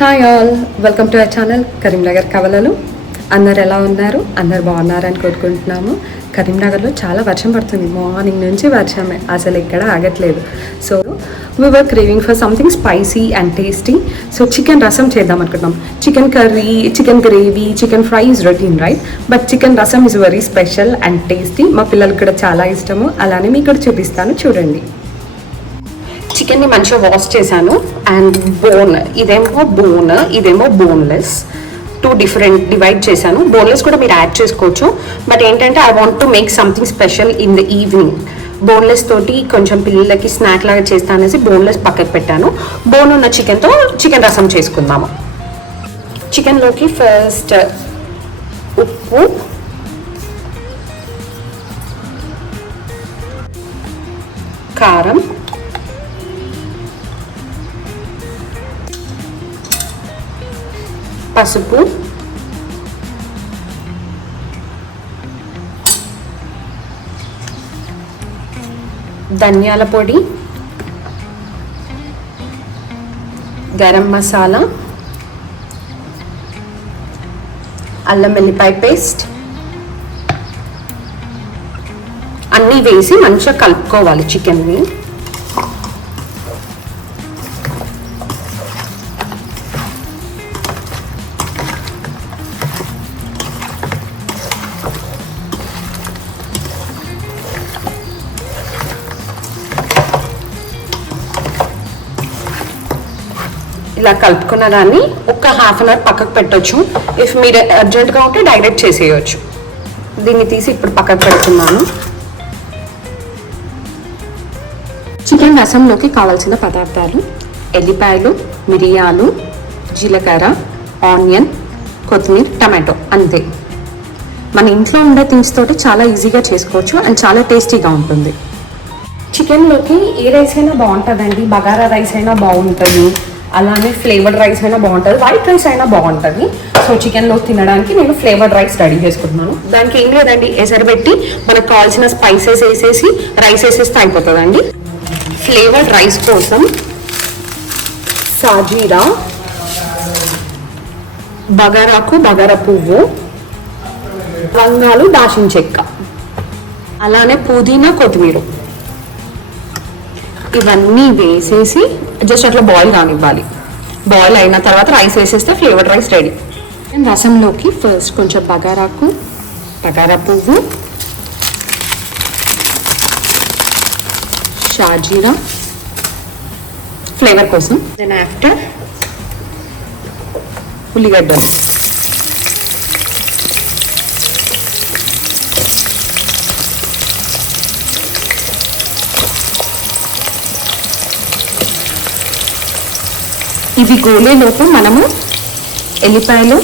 Hi all, welcome to our channel Karimnagar కవలలు. అందరు ఎలా ఉన్నారు? అందరు బాగున్నారని కోరుకుంటున్నాము. కరీంనగర్లో చాలా వర్షం పడుతుంది. మార్నింగ్ నుంచి వర్షమే, అసలు ఎక్కడ ఆగట్లేదు. So we were craving for something spicy and tasty. So chicken rasam చేద్దాం అనుకుంటున్నాం. Chicken curry, chicken gravy, chicken fry is routine, right? But chicken rasam is very special and tasty. మా పిల్లలకు కూడా చాలా ఇష్టము. అలానే మీకు కూడా చూపిస్తాను, చూడండి. చికెన్ని మంచిగా వాష్ చేశాను. అండ్ బోన్, ఇదేమో బోన్లెస్. టూ డిఫరెంట్ డివైడ్ చేశాను. బోన్లెస్ కూడా మీరు యాడ్ చేసుకోవచ్చు. బట్ ఏంటంటే I want to make something special in the evening. Boneless తోటి కొంచెం పిల్లలకి స్నాక్ లాగా చేస్తా అనేసి బోన్లెస్ పక్కకు పెట్టాను. బోన్ ఉన్న చికెన్తో చికెన్ రసం చేసుకుందాము. చికెన్లోకి ఫస్ట్ ఉప్పు, కారం, పసుపు, ధనియాల పొడి, గరం మసాలా, అల్లం వెల్లిపాయ పేస్ట్ అన్నీ వేసి మంచిగా కలుపుకోవాలి చికెన్ని. ఇలా కలుపుకున్న దాన్ని ఒక హాఫ్ అన్ అవర్ పక్కకు పెట్టవచ్చు. ఇఫ్ మీరు అర్జెంట్గా ఉంటే డైరెక్ట్ చేసేయచ్చు. దీన్ని తీసి ఇప్పుడు పక్కకు పెడుతున్నాను. చికెన్ రసంలోకి కావాల్సిన పదార్థాలు: ఎల్లిపాయలు, మిరియాలు, జీలకర్ర, ఆనియన్, కొత్తిమీర, టమాటో, అంతే. మన ఇంట్లో ఉండే థింగ్స్ తోటి చాలా ఈజీగా చేసుకోవచ్చు అండ్ చాలా టేస్టీగా ఉంటుంది. చికెన్లోకి ఏ రైస్ అయినా బాగుంటుందండి. బగారా రైస్ అయినా బాగుంటుంది, అలానే ఫ్లేవర్డ్ రైస్ అయినా బాగుంటుంది, వైట్ రైస్ అయినా బాగుంటుంది. సో చికెన్లో తినడానికి నేను ఫ్లేవర్డ్ రైస్ రెడీ చేసుకుంటున్నాను. దానికి ఏం లేదండి, ఎసరబెట్టి మనకు కావాల్సిన స్పైసెస్ వేసేసి రైస్ వేసేస్తే అయిపోతుందండి. ఫ్లేవర్డ్ రైస్ కోసం సాజీరా, బగారాకు, బగారా పువ్వు, లవంగాలు, దాల్చిన చెక్క, అలానే పుదీనా, కొత్తిమీర ఇవన్నీ వేసేసి జస్ట్ అట్లా బాయిల్ కానివ్వాలి. బాయిల్ అయిన తర్వాత రైస్ వేసేస్తే ఫ్లేవర్డ్ రైస్ రెడీ. రసంలోకి ఫస్ట్ కొంచెం బగారాకు, బగారా పువ్వు, షాజీరా ఫ్లేవర్ కోసం, దెన్ ఆఫ్టర్ ఉల్లిగడ్డ, ఇవి గోలేలోపు మనము ఎల్లిపాయలు,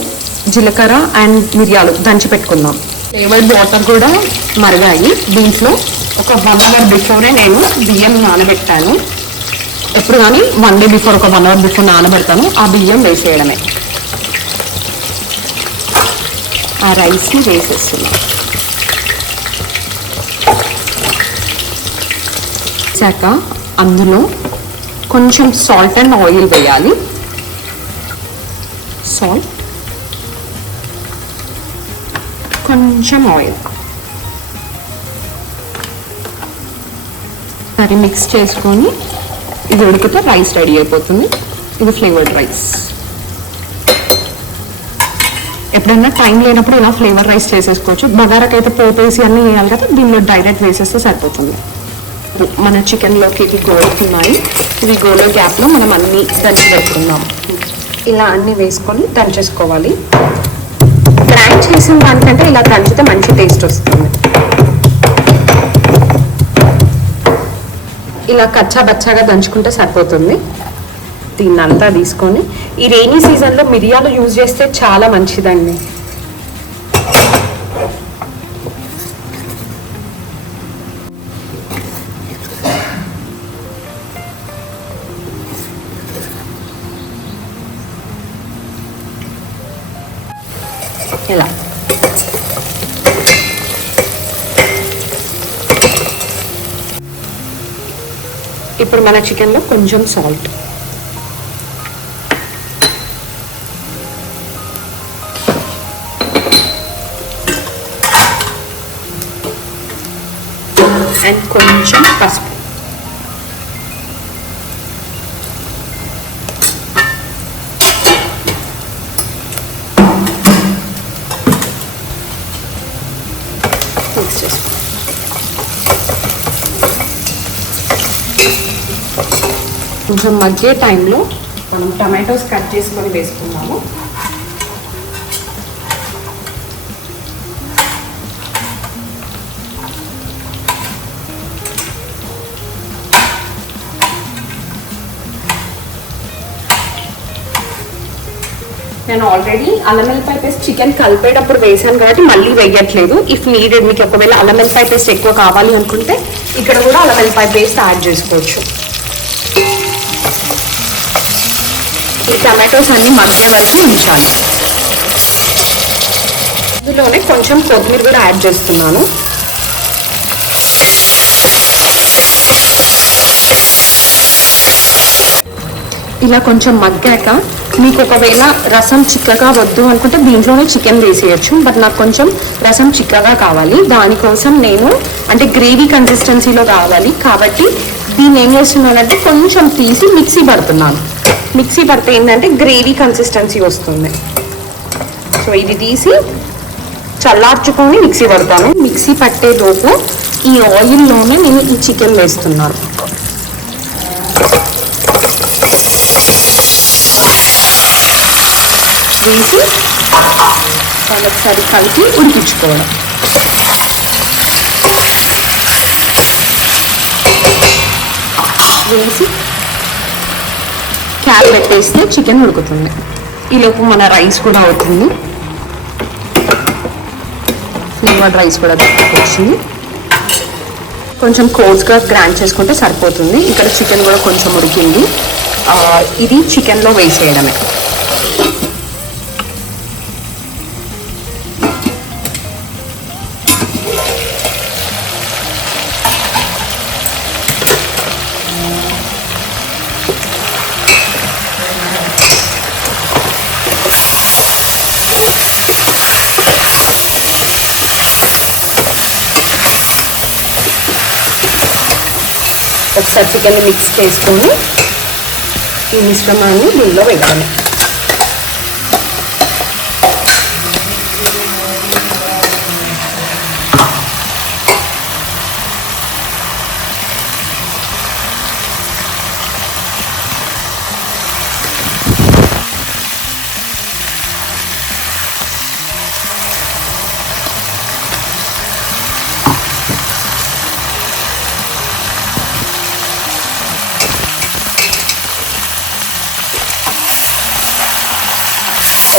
జీలకర్ర అండ్ మిరియాలు దంచి పెట్టుకుందాం. ఫ్లేవర్డ్ వాటర్ కూడా మరగాయి. దీంట్లో ఒక 1 అవర్ బిఫోరే నేను బియ్యం నానబెట్టాను. ఎప్పుడు కానీ 1 డే బిఫోర్, ఒక 1 అవర్ బిఫోర్ నానబెడతాను. ఆ బియ్యం వేసేయడమే. ఆ రైస్ని వేసేస్తున్నాం. వేసాక అందులో కొంచెం సాల్ట్ అండ్ ఆయిల్ వేయాలి. సాల్ట్, కొంచెం ఆయిల్, సరే మిక్స్ చేసుకొని ఇది ఉడికితే రైస్ రెడీ అయిపోతుంది. ఇది ఫ్లేవర్డ్ రైస్. ఎప్పుడైనా టైం లేనప్పుడు ఇలా ఫ్లేవర్ రైస్ చేసేసుకోవచ్చు. బగారాకైతే పోపేసి అన్నీ వేయాలి కదా, దీనిలో డైరెక్ట్ వేసేస్తే సరిపోతుంది. మన చికెన్లోకి ఇవి గోలుతున్నాయి. ఇవి గోలో గ్యాప్లో మనం అన్నీ దంచి పెట్టుకుందాం. ఇలా అన్నీ వేసుకొని దంచేసుకోవాలి. గ్రైండ్ చేసిన దానికంటే ఇలా దంచితే మంచి టేస్ట్ వస్తుంది. ఇలా కచ్చా బచ్చాగా దంచుకుంటే సరిపోతుంది. దీన్నంతా తీసుకొని ఈ రెయినీ సీజన్లో మిరియాలు యూజ్ చేస్తే చాలా మంచిదండి. ఇలా ఇప్పుడు మన చికెన్లో కొంచెం సాల్ట్, అండ్ కొంచెం పసుపు. మిక్స్ చేసుకో. కొంచెం మధ్య టైంలో మనం టమాటోస్ కట్ చేసుకొని వేసుకున్నాము. నేను ఆల్రెడీ అల్లం వెల్లిపాయ పేస్ట్ చికెన్ కలిపేటప్పుడు వేసాను కాబట్టి మళ్ళీ వేయట్లేదు. ఇఫ్ నీడెడ్ మీకు ఒకవేళ అల్లం వెల్లిపాయ పేస్ట్ ఎక్కువ కావాలి అనుకుంటే ఇక్కడ కూడా అల్లం వెల్లిపాయ పేస్ట్ యాడ్ చేసుకోవచ్చు. ఈ టమాటోస్ అన్ని మగ్గే వరకు ఉంచాలి. ఇందులోనే కొంచెం కొత్తిమీర కూడా యాడ్ చేస్తున్నాను. ఇలా కొంచెం మగ్గాక మీకు ఒకవేళ రసం చిక్కగా వద్దు అనుకుంటే దీంట్లోనే చికెన్ వేసేయచ్చు. బట్ నాకు కొంచెం రసం చిక్కగా కావాలి. దానికోసం నేను అంటే గ్రేవీ కన్సిస్టెన్సీలో కావాలి కాబట్టి దీన్ని ఏం చేస్తున్నానంటే కొంచెం తీసి మిక్సీ పడుతున్నాను. మిక్సీ పడితే ఏంటంటే గ్రేవీ కన్సిస్టెన్సీ వస్తుంది. సో ఇది తీసి చల్లార్చుకొని మిక్సీ పడతాను. మిక్సీ పట్టేలోపు ఈ ఆయిల్లోనే నేను ఈ చికెన్ వేస్తున్నాను. వేసి ఒకసారి కలిపి ఉడికించుకోవడం. వేసి క్యాప్ పెట్టేస్తే చికెన్ ఉడుకుతుంది. ఈలోపు మన రైస్ కూడా అవుతుంది. ఫ్లేవర్డ్ రైస్ కూడా వచ్చింది. కొంచెం కోర్స్గా గ్రైండ్ చేసుకుంటే సరిపోతుంది. ఇక్కడ చికెన్ కూడా కొంచెం ఉడికింది. ఇది చికెన్లో వేసేయడమే. ఒకసారి చికెన్ మిక్స్ చేసుకొని ఈ మిశ్రమాన్ని దీనిలో వేయాలి.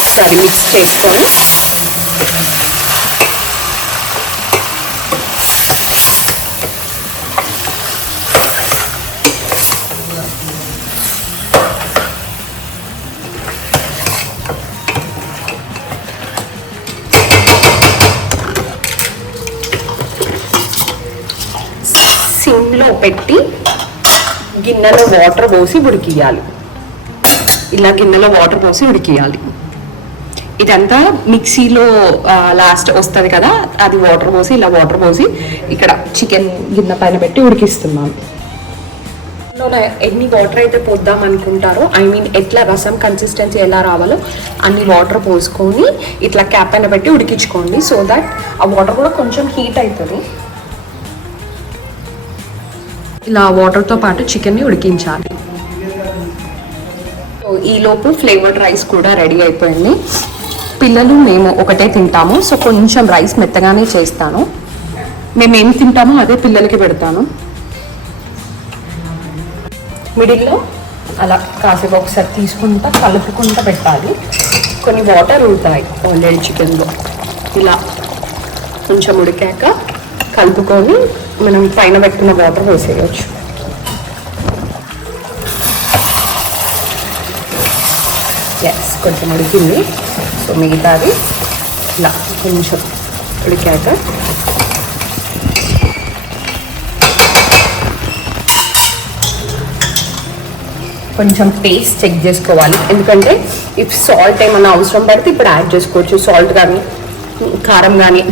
ఒకసారి మిక్స్ చేసుకొని సిమ్లో పెట్టి గిన్నెలో వాటర్ పోసి ఉడికియాలి. ఇలా గిన్నెలో వాటర్ పోసి ఉడికియాలి. ఇదంతా మిక్సీలో లాస్ట్ వస్తుంది కదా, అది వాటర్ పోసి ఇలా వాటర్ పోసి ఇక్కడ చికెన్ గిన్నె పైన పెట్టి ఉడికిస్తున్నాను. ఎన్ని వాటర్ అయితే పోద్దాం అనుకుంటారో, ఐ మీన్ ఎట్లా రసం కన్సిస్టెన్సీ ఎలా రావాలో అన్ని వాటర్ పోసుకొని ఇట్లా క్యాప్ పైన పెట్టి ఉడికించుకోండి. సో దట్ ఆ వాటర్ కూడా కొంచెం హీట్ అవుతుంది. ఇలా వాటర్తో పాటు చికెన్ని ఉడికించాలి. ఈలోపు ఫ్లేవర్డ్ రైస్ కూడా రెడీ అయిపోయింది. పిల్లలు మేము ఒకటే తింటాము, సో కొంచెం రైస్ మెత్తగానే చేస్తాను. మేము ఏం తింటామో అదే పిల్లలకి పెడతాను. మిడిల్లో అలా కాసేపు ఒకసారి తీసుకుంటా కలుపుకుంటా పెట్టాలి. కొన్ని వాటర్ ఉడతాయి ఆల్రెడీ చికెన్లో. ఇలా కొంచెం ఉడికాక కలుపుకొని మనం పైన పెట్టుకున్న వాటర్ వేసేయచ్చు. ఎస్, కొంచెం ఉడికింది. సో మిగతాది ఇలా కొంచెం ఉడికాక కొంచెం టేస్ట్ చెక్ చేసుకోవాలి. ఎందుకంటే ఇఫ్ సాల్ట్ ఏమైనా అవసరం పడితే ఇప్పుడు యాడ్ చేసుకోవచ్చు. సాల్ట్ కానీ కారం కానీ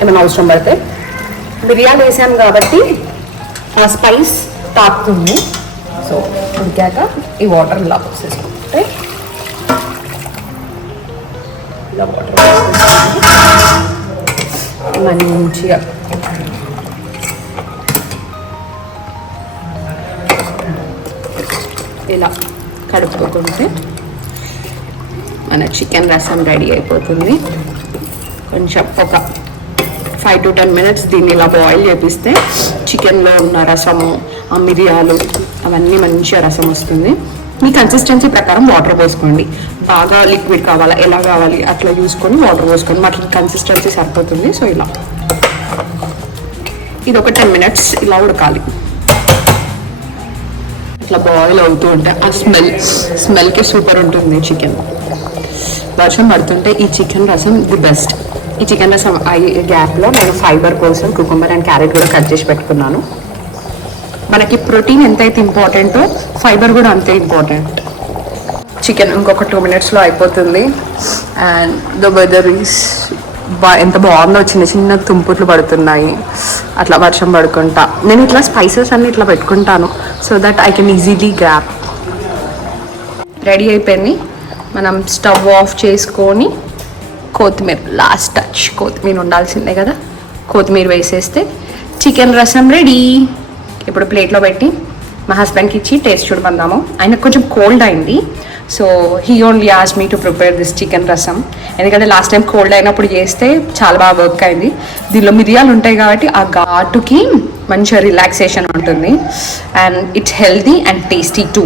ఏమైనా అవసరం పడితే. బిర్యానీ వేసాను కాబట్టి ఆ స్పైస్ తాకుతుంది. సో ఉడికాక ఈ వాటర్ ఇలా పోసేసుకుంటే ఇలా వాటర్ మంచిగా ఇలా కడుపుకుంటే మన చికెన్ రసం రెడీ అయిపోతుంది. కొంచెం ఒక 5 to 10 minutes దీన్ని ఇలా బాయిల్ చేపిస్తే చికెన్లో ఉన్న రసము, ఆ మిరియాలు అవన్నీ మంచిగా రసం వస్తుంది. మీ కన్సిస్టెన్సీ ప్రకారం వాటర్ పోసుకోండి. బాగా లిక్విడ్ కావాలా, ఎలా కావాలి అట్లా చూసుకొని వాటర్ పోసుకోండి. మాకు కన్సిస్టెన్సీ సరిపోతుంది. సో ఇలా ఇది ఒక 10 minutes ఇలా ఉడకాలి. ఇట్లా బాయిల్ అవుతూ ఉంటే ఆ స్మెల్కి సూపర్ ఉంటుంది చికెన్. వర్షం పడుతుంటే ఈ చికెన్ రసం ది బెస్ట్. ఈ చికెన్ రసం అయ్యే గ్యాప్లో నేను ఫైబర్ కోసం కుకుంబర్ అండ్ క్యారెట్ కూడా కట్ చేసి పెట్టుకున్నాను. మనకి ప్రోటీన్ ఎంతైతే ఇంపార్టెంటో ఫైబర్ కూడా అంతే ఇంపార్టెంట్. చికెన్ ఇంకొక 2 minutesలో అయిపోతుంది. అండ్ ద వెదర్ ఈస్ ఎంత బాగుందో, చిన్న చిన్న తుంపుట్లు పడుతున్నాయి అట్లా వర్షం పడుకుంటా. నేను ఇట్లా స్పైసెస్ అన్ని ఇట్లా పెట్టుకుంటాను so that I can easily grab. Ready అయిపోయింది. మనం స్టవ్ ఆఫ్ చేసుకొని కొత్తిమీర, లాస్ట్ టచ్ కొత్తిమీర ఉండాల్సిందే కదా, కొత్తిమీర వేసేస్తే చికెన్ రసం రెడీ. ఇప్పుడు ప్లేట్లో పెట్టి మా హస్బెండ్కి ఇచ్చి టేస్ట్ చూడమందాము. ఆయనకు కొంచెం కోల్డ్ అయింది. So he only asked me to prepare this chicken రసం. ఎందుకంటే లాస్ట్ టైం కోల్డ్ అయినప్పుడు చేస్తే చాలా బాగా వర్క్ అయింది. దీనిలో మిరియాలు ఉంటాయి కాబట్టి ఆ ఘాటుకి మంచిగా రిలాక్సేషన్ ఉంటుంది. And it's healthy and tasty two.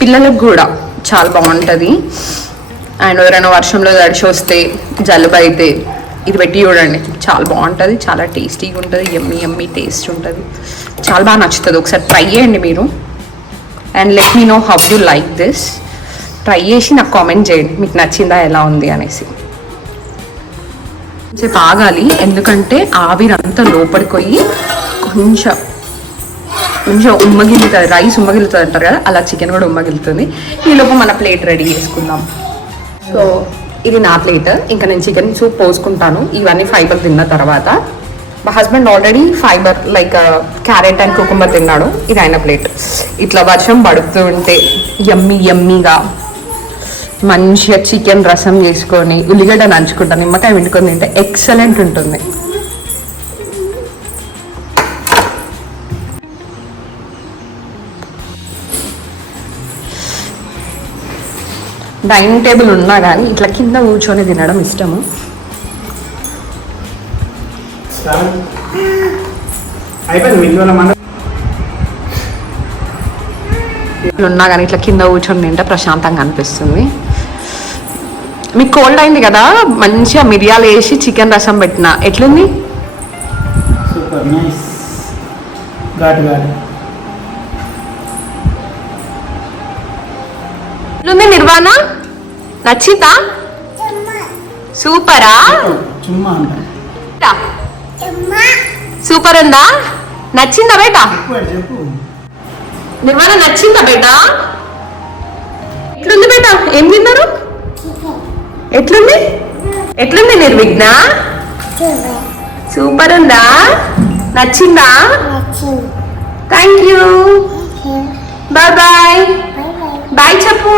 పిల్లలకు కూడా చాలా బాగుంటుంది. అండ్ ఎవరైనా వర్షంలో తడిచి వస్తే, జలుబు అయితే ఇది పెట్టి చూడండి, చాలా బాగుంటుంది, చాలా టేస్టీగా ఉంటుంది, యమ్మీ యమ్మీ టేస్ట్ ఉంటుంది, చాలా బాగా నచ్చుతుంది. ఒకసారి ట్రై చేయండి మీరు. And let me know how you like this. Try చేసి నాకు కామెంట్ చేయండి మీకు నచ్చిందా, ఎలా ఉంది అనేసి. కొంచెం ఆగాలి, ఎందుకంటే ఆవిరంతా లోపలికి పోయి కొంచెం మంచిగా ఉమ్మగిలుతుంది. రైస్ ఉమ్మగిలుతుంది అంటారు కదా, అలా చికెన్ కూడా ఉమ్మగిలుతుంది. ఈలోపు మన ప్లేట్ రెడీ చేసుకుందాం. సో ఇది నా ప్లేట్. ఇంకా నేను చికెన్ సూప్ పోసుకుంటాను ఇవన్నీ ఫైబర్ తిన్న తర్వాత. మా husband already fibre like carrot and cucumber తిన్నాడు. ఇది ఆయన ప్లేట్. ఇట్లా వర్షం పడుతూ ఉంటే యమ్మీ యమ్మీగా మంచిగా చికెన్ రసం చేసుకొని ఉల్లిగడ్డ నంచుకుంటాను, నిమ్మకాయ వండుకొని తింటే ఎక్సలెంట్ ఉంటుంది. డైనింగ్ టేబుల్ ఉన్నా కానీ ఇట్లా కింద కూర్చొని తినడం ఇష్టము. ఉన్నా కానీ ఇట్లా కింద కూర్చొని తింటే ప్రశాంతంగా అనిపిస్తుంది. మీకు కోల్డ్ అయింది కదా, మంచిగా మిరియాలు వేసి చికెన్ రసం పెట్టిన, ఎట్లుంది? ఎట్లుంది నిర్వాణ? నచ్చిందా? సూపరా? సూపర్ ఉందా? నచ్చిందా బేటా? నిర్వాణ నచ్చిందా బేటా? ఎట్లుంది బేటా? ఏం తిన్నారు? ఎట్లుంది? ఎట్లుంది నిర్విఘ్న? సూపర్ ఉందా? నచ్చిందా? Thank you. Bye bye. Bye చెప్పు.